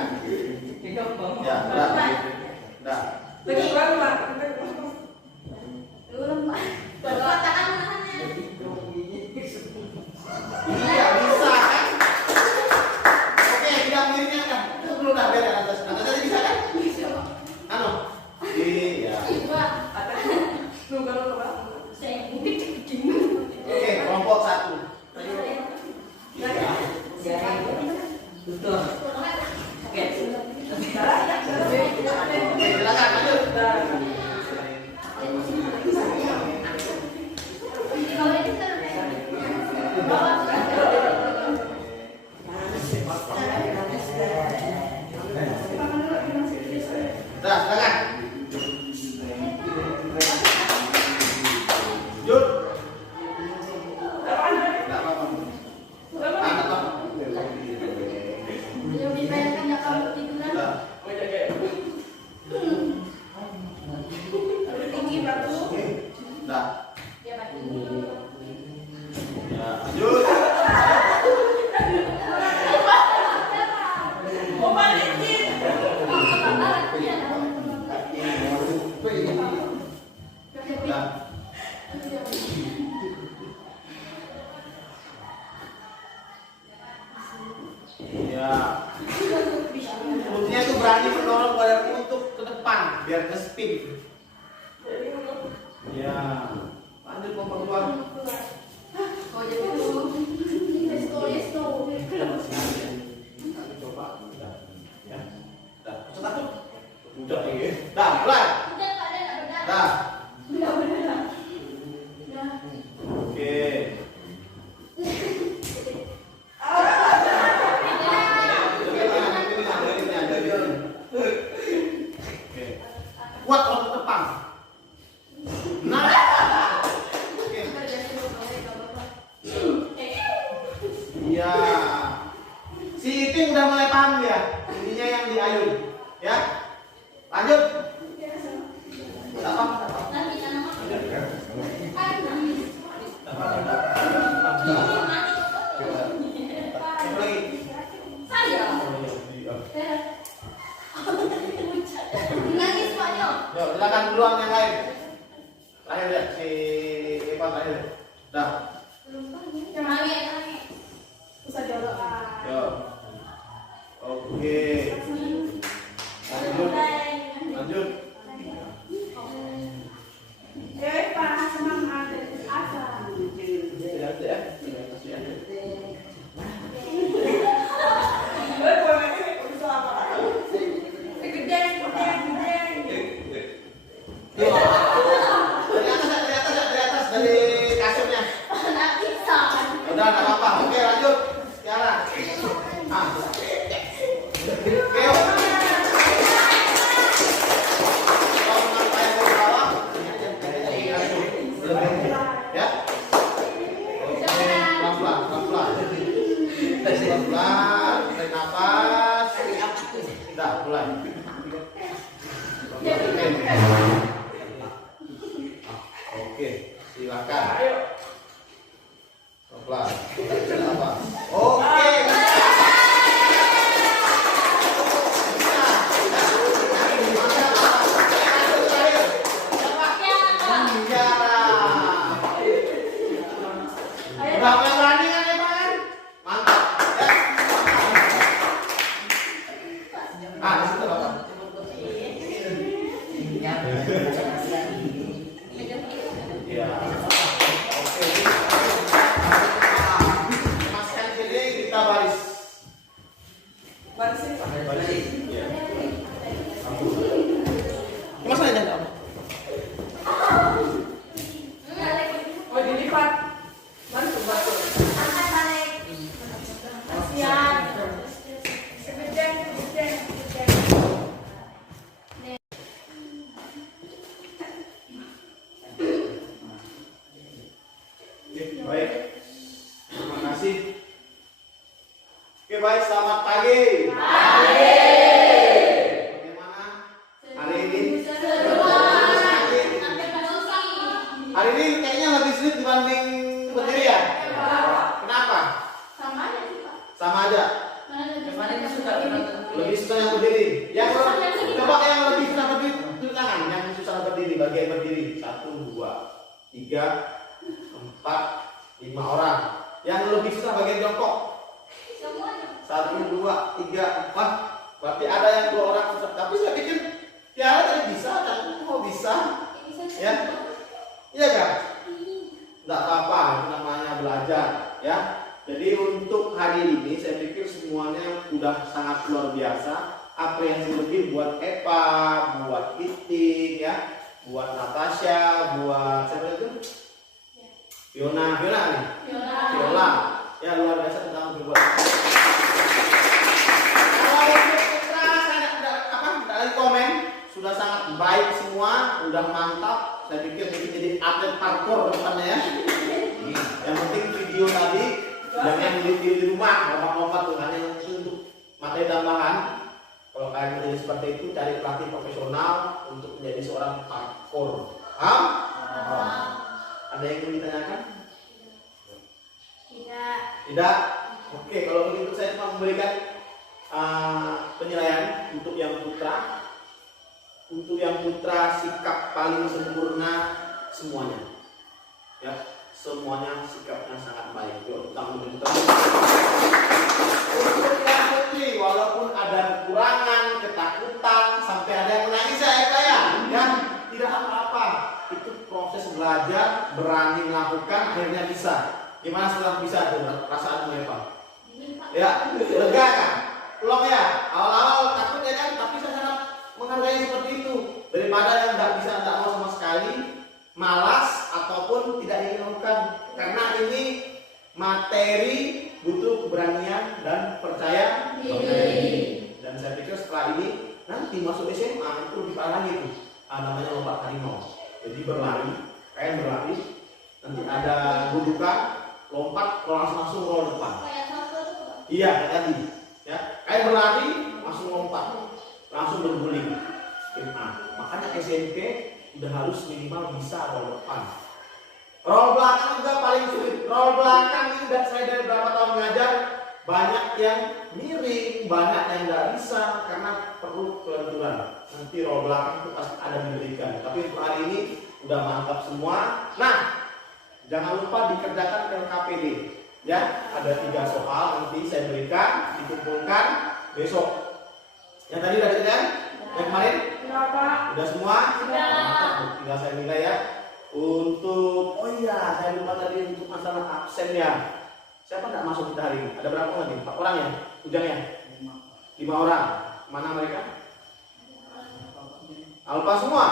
Ya, dah. Iya, bisa kan? Oke, bidang miringnya kan? Itu dulu dah, biar atas aja bisa kan? Anu? Iya. Oke, kelompok 1. Betul. Oke. Silakan lanjut. Dah, silakan. Jut. Enggak apa-apa. Enggak apa-apa. Dah. Dah. Ya, lanjut. Dah. Iya. Kuncinya itu berani mendorong badanmu untuk ke depan biar nge-spin. Ya. Lanjut kelompok 2. Coba. Ya. Dah. Satu. Udah ini. Dah, mulai. Dah. Oke. Kuat untuk depan. Nah. Oke. Iya. Si Iting udah mulai paham ya. Ininya yang diayun. Ya. Lanjut. Apa? Lagi. duluan yang lain. Terakhir ya, si Evan terakhir. Dah. Bisa jodoh. Yo. Oke. Lanjut. Lanjut. Pak, semangat asa. Lihat ya. Dari atas dari kasurnya. Udah, nggak apa-apa. Oke, lanjut. Sekarang. Oke, yuk. Kalau mengambil yang ke bawah, ya. Oke, pelan-pelan, pelan-pelan. Pelan-pelan, tarik nafas. Udah, mulai. Oke, silakan. Pelan. Apa? Oke. Udah berani kan Evan? Mantap. Ya. Di situ Bapak. Ya. Oke. Maskan sini kita baris. Barisin Pak. Baris. Ya. Mas aja enggak apa? Oh, dilipat. Bantu, bantu. Siap. Sebedeng. Oke, baik. Terima kasih. Oke, baik. Selamat pagi. Bagaimana hari ini? Hari ini kayaknya lebih sulit dibanding berdiri ya? Kenapa? Sama aja. Lebih susah yang berdiri. Coba yang lebih susah berdiri, tunjuk tangan. Yang susah berdiri, bagian berdiri. 1, 2, 3, 4, 5 orang. Yang lebih susah bagian jongkok. 1, 2, 3, 4. Berarti ada yang 2 orang susah. Tapi saya pikir ya tadi bisa, dan mau bisa. Ya, iya kan? Nggak apa-apa, itu namanya belajar. Ya. Jadi untuk hari ini saya pikir semuanya sudah sangat luar biasa. Aprehensi lebih buat Eva, buat Iting, ya, buat Natasha, buat siapa itu? Fiona nih. Viola. Ya luar biasa tentang berbuat. Kalau untuk Putra saya tidak lagi komen, sudah sangat baik semua, sudah mantap. Saya pikir mungkin jadi atlet parkour depannya ya. Yang penting video tadi jangan di rumah lompat-lompat tuh, hanya untuk materi tambahan. Kalau kalian menjadi seperti itu, cari pelatih profesional untuk menjadi seorang parkour. Paham? Ada yang ingin ditanyakan? Tidak? Oke, kalau begitu saya cuma memberikan penilaian untuk yang putra. Untuk yang putra sikap paling sempurna semuanya. Ya, semuanya sikapnya sangat baik. Yuk, tangan untuk yang putri, walaupun ada kekurangan, ketakutan, sampai ada yang menangis ya, tidak apa-apa. Itu proses belajar, berani melakukan, akhirnya bisa. Gimana setelah bisa tuh perasaanmu ya Pak? Ya, lega kan? Belum ya? Awal-awal takut ya kan? Tapi saya sangat menghargai seperti itu. Daripada yang nggak bisa, nggak mau sama sekali, malas ataupun tidak ingin melakukan. Karena ini materi butuh keberanian dan percaya diri. Dan saya pikir setelah ini nanti masuk SMA itu lebih parah lagi tuh. Namanya lomba harimau. Jadi berlari, kayak berlari. Nanti ada gudukan, lompat, langsung roll depan. Iya, kayak tadi. Ya, kayak berlari, langsung lompat, langsung berguling. Makanya SMP udah harus minimal bisa roll depan. Roll belakang juga paling sulit. Roll belakang ini saya dari berapa tahun ngajar, banyak yang miring, banyak yang nggak bisa karena perlu kelenturan. Nanti roll belakang itu pasti ada diberikan. Tapi untuk hari ini udah mantap semua. Nah, jangan lupa dikerjakan LKPD. Ya, ada 3 soal nanti saya berikan, dikumpulkan besok. Yang tadi udah dikerjakan? Yang kemarin? Enggak, Pak. Udah semua? Mantap, tinggal saya nilai ya. Untuk, oh iya, saya lupa tadi untuk masalah absen ya. Siapa nggak masuk kita hari ini? Ada berapa lagi? 4 orang ya? Ujangnya? 5 orang. Mana mereka? Alfa semua?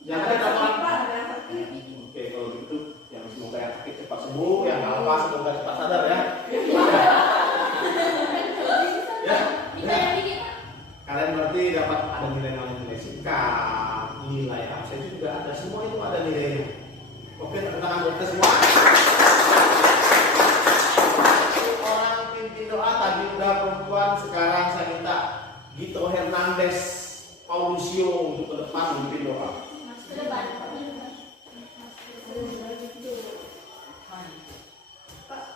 Yang ada berapa orang? Pak, ada yang sakit. Oke, kalau begitu yang semoga yang sakit cepat sembuh, yang alfa semoga cepat sadar ya. Ya. Kalian berarti dapat ada nilai sikap, nilai absen juga ada, semua itu ada nilainya. Oke, tepuk tangan buat kita semua. Orang pimpin doa tadi udah perempuan, sekarang saya minta Gito Hernandez Paulusio untuk ke depan pimpin doa.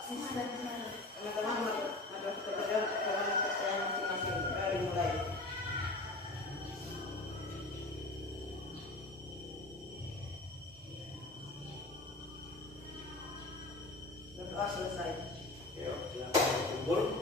Teman-teman, ada pekerjaan kepercayaan masing-masing. Mari mulai. Berdoa selesai. Yuk, silakan kumpul.